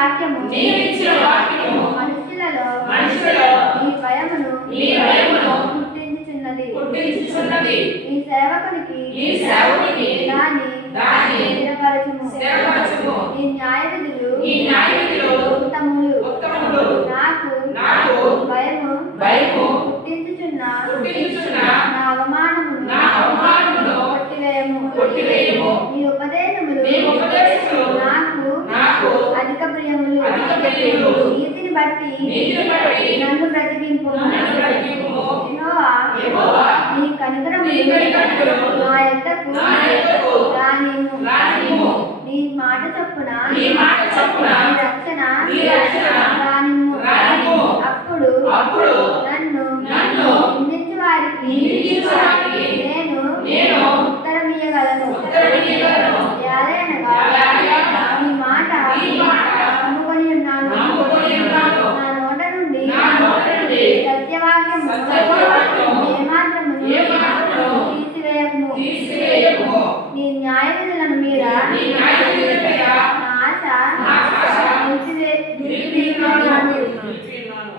వాక్యము. నీవిచ్చిన వాక్యము. మనుషులలో మనుషులలో నీ భయమును నీ భయమును పుట్టించుచున్నది. పుట్టించుచున్నది. నీ సేవకునికి నీ సేవకునికి దాని దాని నీ న్యాయవిధులు నీ న్యాయవిధులు ఉత్తములు. ఉత్తములు. నాకు నాకు భయము భయము పుట్టించుచున్న పుట్టించుచున్న నా అవమానమును నా అవమానమును కొట్టివేయము. కొట్టివేయము. నీ ఉపదేశము నీతిని బట్టి నన్ను ప్రతిబింపు నీ కనుగరము నా ఎద్దకు రానిము నీ మాట చొప్పున న్యాయ విధులను మీర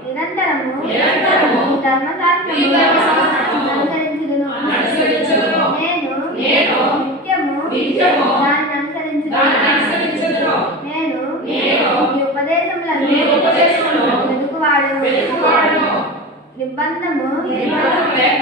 నిరంతరము ధర్మశాస్త్రము నేను నిత్యము దాన్ని అనుసరించుదును. నేను ఉపదేశములను వెతుకువాడు నిబంధము లేక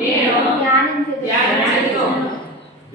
你压进去就